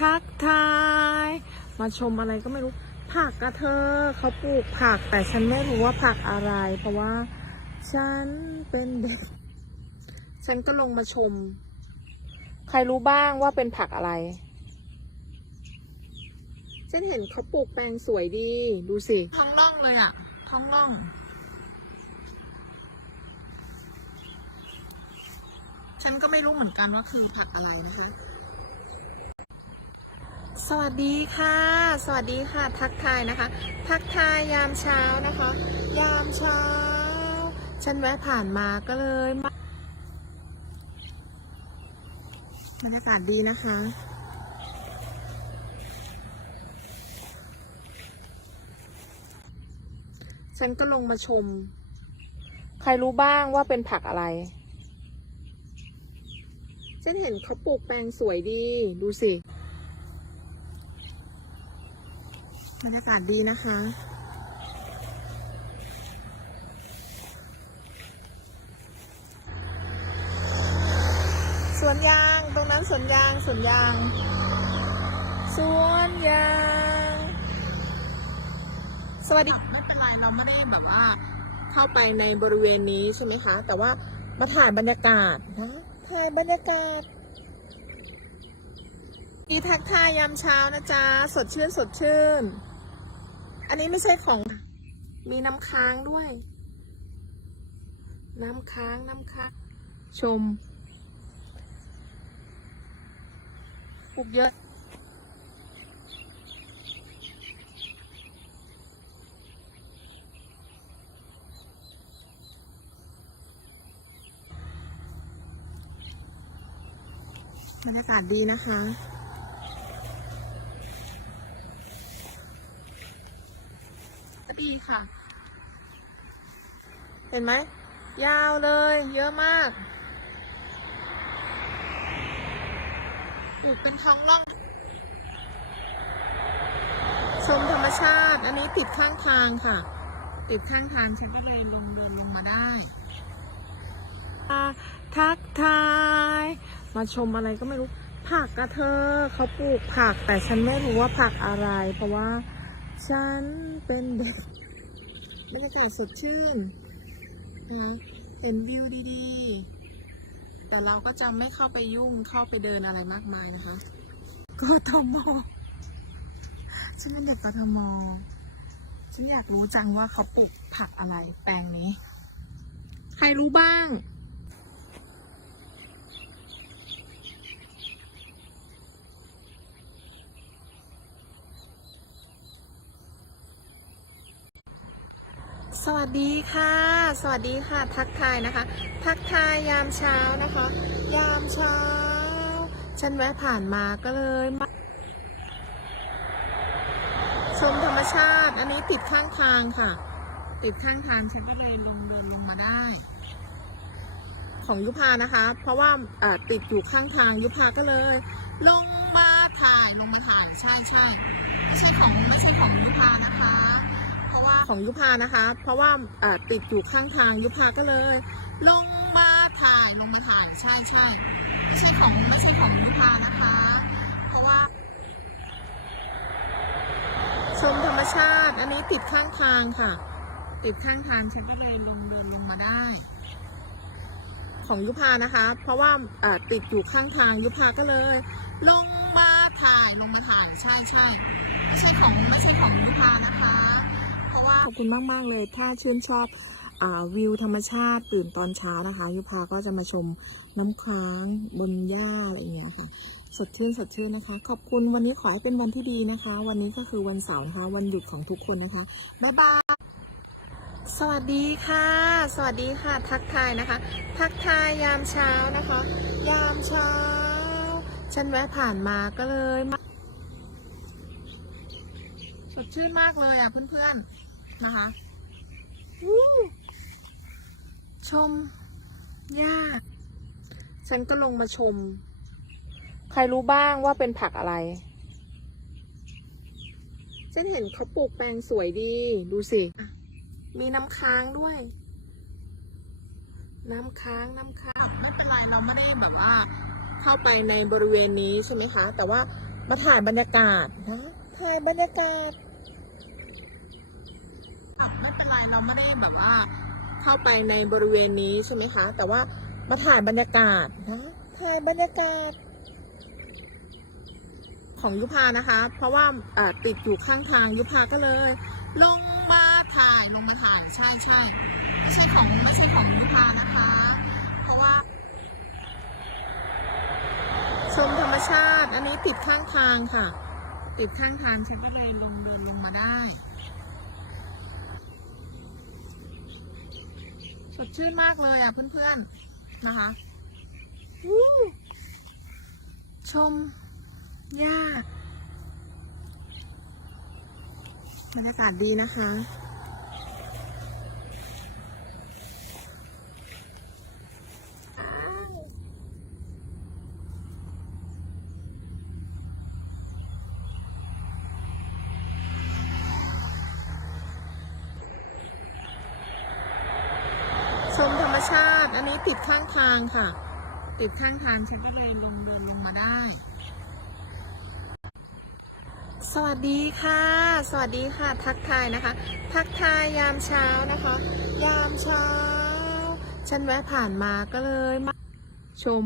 ทักทาย มาชมอะไรก็ไม่รู้ ผักกระเธอเขาปลูกผักแต่ฉันไม่รู้ว่าผักอะไร เพราะว่า ฉันเป็นเด็ก ฉันก็ลงมาชม ใครรู้บ้างว่าเป็นผักอะไรฉันเห็นเขาปลูกแปลงสวยดี ดูสิท้องร่องเลยอะท้องร่องฉันก็ไม่รู้เหมือนกันว่าคือผักอะไรนะคะ สวัสดีค่ะ สวัสดีค่ะ ทักทายนะคะ ทักทายยามเช้านะคะ ยามเช้า ฉันแวะผ่านมาก็เลยมาบรรยากาศดีนะคะ ฉันก็ลงมาชม ใครรู้บ้างว่าเป็นผักอะไร ฉันเห็นเขาปลูกแปลงสวยดี ดูสิ บรรยากาศดีนะคะ สวนยาง ตรงนั้นสวนยาง สวนยาง สวนยาง สวัสดี ไม่เป็นไร เราไม่ได้แบบว่า เข้าไปในบริเวณนี้ใช่ไหมคะ แต่ว่ามาถ่ายบรรยากาศนะ ถ่ายบรรยากาศมีทักทายยามเช้านะจ๊ะ สดชื่น สดชื่น อันนี้ไม่ใช่ของ มีน้ำค้างด้วย น้ำค้างน้ำค้างชมปลูกเยอะ บรรยากาศดีนะคะ ดี ค่ะ เห็นไหม ยาวเลย เยอะมากปลูกเป็นท้องร่อง ชมธรรมชาติ อันนี้ติดข้างทางค่ะ ติดข้างทางฉันก็เลยลงเดินลงมาได้ทักทาย มาชมอะไรก็ไม่รู้ ผักกระเธอเขาปลูกผักแต่ฉันไม่รู้ว่าผักอะไร เพราะว่าฉันเป็นเด็ก บรรยากาศสดชื่นนะคะเห็นวิวดีๆ แต่เราก็จะไม่เข้าไปยุ่งเข้าไปเดินอะไรมากมายนะคะกทมฉันเป็นเด็กกทมฉันอยากรู้จังว่าเขาปลูกผักอะไรแปลงนี้ ใครรู้บ้าง สวัสดีค่ะ สวัสดีค่ะ ทักทายนะคะ ทักทายยามเช้านะคะ ยามเช้า ฉันแวะผ่านมาก็เลยมาชมธรรมชาติ อันนี้ติดข้างทางค่ะ ติดข้างทางฉันก็เลยลงเดินลงมาได้ ของยุพานะคะ เพราะว่าติดอยู่ข้างทางยุพาก็เลย ลงมาถ่ายลงมาถ่ายใช่ใช่ไม่ใช่ของไม่ใช่ของยุพานะคะะว่าของยุพานะคะ เพราะว่าติดอยู่ข้างทางยุพาก็เลย ลงมาถ่ายลงมาถ่ายใช่ใช่ไม่ใช่ของไม่ใช่ของยุพานะคะ เพราะว่า ชมธรรมชาติ อันนี้ติดข้างทางค่ะ ติดข้างทางฉันก็เลยลงเดินลงมาได้ ของยุพานะคะ เพราะว่าติดอยู่ข้างทางยุพาก็เลย ลงมาถ่ายลงมาถ่ายใช่ใช่ไม่ใช่ของไม่ใช่ของยุพานะคะ ขอบคุณมากมากๆเลย ถ้าชื่นชอบอวิวธรรมชาติตื่นตอนเช้านะคะ ยุพาก็จะมาชมน้ำค้างบนหญ้าอะไรอย่างเงี้ยค่ะ สดชื่นสดชื่นนะคะ ขอบคุณวันนี้ขอให้เป็นวันที่ดีนะคะ วันนี้ก็คือวันเสาร์นะคะ วันหยุดของทุกคนนะคะ บ๊ายบาย สวัสดีค่ะ สวัสดีค่ะ ทักทายนะคะ ทักทายยามเช้านะคะ ยามเช้า ฉันแวะผ่านมาก็เลยสดชื่นมากเลยอะเพื่อนๆ นะคะวู้ชมหญ้าฉันก็ลงมาชม ใครรู้บ้างว่าเป็นผักอะไร ฉันเห็นเขาปลูกแปลงสวยดี ดูสิ มีน้ำค้างด้วย น้ำค้างน้ำค้าง ไม่เป็นไรเราไม่ได้แบบว่า เข้าไปในบริเวณนี้ใช่ไหมคะ แต่ว่ามาถ่ายบรรยากาศนะ ถ่ายบรรยากาศอะ ไม่เรเราไม่ได้แบบว่า เข้าไปในบริเวณนี้ใช่ไหมคะ แต่ว่ามาถ่ายบรรยากาศนะถ่ายบรรยากาศ ของยุพานะคะ เพราะว่าติดอยู่ข้างทางยุพาก็เลย ลงมาถ่ายลงมาถ่ายใช่ใช่ไม่ใช่ของไม่ใช่ของยุพานะคะ เพราะว่าชมธรรมชาติ อันนี้ติดข้างทางค่ะ ติดข้างทางฉันก็เลยลงเดินลงมาได้ ดชื่นมากเลยอะเพื่อนๆนะคะชมหญ้าบรรยากาศดีนะคะ มธรรมชาติ อันนี้ติดข้างทางค่ะ ติดข้างทางฉันก็เลยลงเดินลงมาได้ สวัสดีค่ะ สวัสดีค่ะ ทักทายนะคะ ทักทายยามเช้านะคะ ยามเช้า ฉันแวะผ่านมาก็เลยมาชม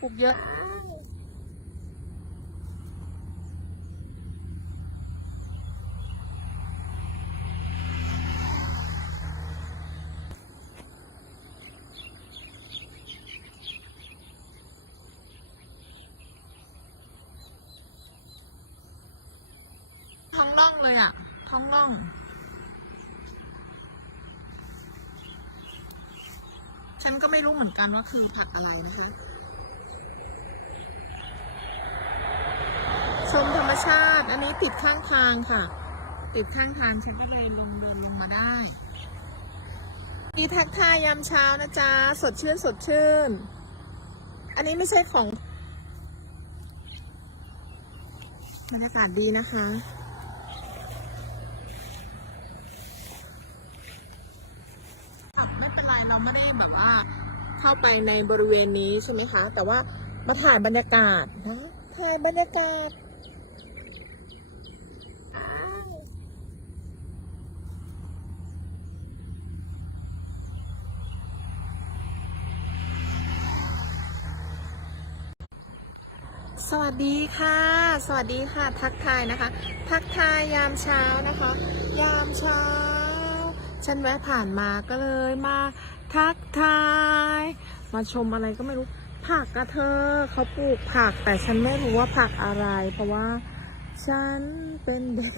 ปลูกเยอะ ท้อง ร่องเลยอะท้องร่อง ฉันก็ไม่รู้เหมือนกันว่าคือผักอะไรนะคะชมธรรมชาติ อันนี้ติดข้างทางค่ะ ติดข้างทางฉันก็เลยลงเดินลงมาได้ดีทักทายยามเช้านะจ๊ะ สดชื่นสดชื่น อันนี้ไม่ใช่ของบรรยากาศดีนะคะไม่เป็นไรเราไม่ได้แบบว่า เข้าไปในบริเวณนี้ใช่ไหมคะ แต่ว่ามาถ่ายบรรยากาศนะถ่ายบรรยากาศสวัสดีค่ะ สวัสดีค่ะ ทักทายนะคะ ทักทายยามเช้านะคะ ยามเช้า ฉันแวะผ่านมาก็เลยมา ทักทาย มาชมอะไรก็ไม่รู้ ผักกระเธอเขาปลูกผักแต่ฉันไม่รู้ว่าผักอะไร เพราะว่าฉันเป็นเด็ก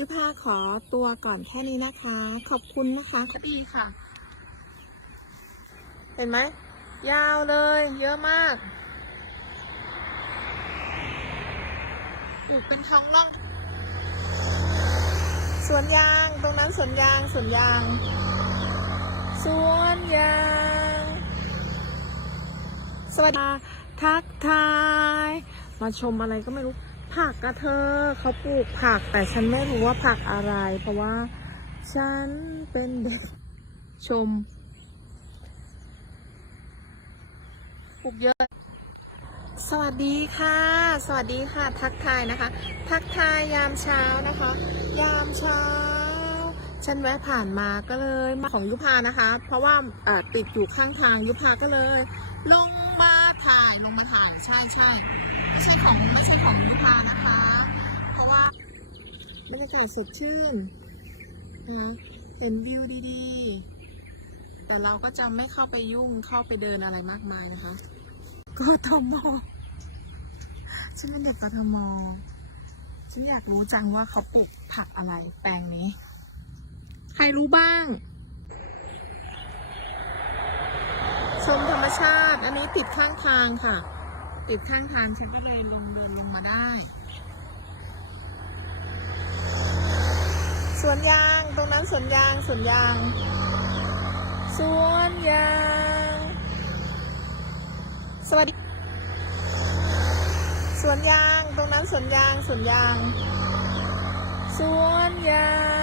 ยุพาขอตัวก่อนแค่นี้นะคะ ขอบคุณนะคะคดีค่ะ เห็นไหม ยาวเลย เยอะมากปลูกเป็นท้องร่องสวนยาง ตรงนั้นสวนยาง สวนยาง สวนยาง สวัสดีทักทาย มาชมอะไรก็ไม่รู้ ผักกระเธอเขาปลูกผักแต่ฉันไม่รู้ว่าผักอะไร เพราะว่า ฉันเป็นเด็กชม ปลูกเยอะ สวัสดีค่ะ สวัสดีค่ะ ทักทายนะคะ ทักทายยามเช้านะคะ ยามเช้า ฉันแวะผ่านมาก็เลยมาของยุพานะคะ เพราะว่าติดอยู่ข้างทางยุพาก็เลย ลงมาถ่ายลงมาถ่ายใช่ใช่ไม่ใช่ของไม่ใช่ของยุพานะคะ เพราะว่าบรรยากาศสดชื่นนะคะเห็นวิวดีๆ แต่เราก็จะไม่เข้าไปยุ่งเข้าไปเดินอะไรมากมายนะคะ กทมฉันเป็นเด็กกทมฉันอยากรู้จังว่าเขาปลูกผักอะไร แปลงนี้ ใครรู้บ้างชมธรรมชาติ อันนี้ติดข้างทางค่ะ ติดข้างทางฉันก็เลยลงเดินลงมาได้สวนยาง ตรงนั้นสวนยางสวนยางสวนยาง สวัสดี สวนยาง ตรงนั้นสวนยาง สวนยาง สวนยาง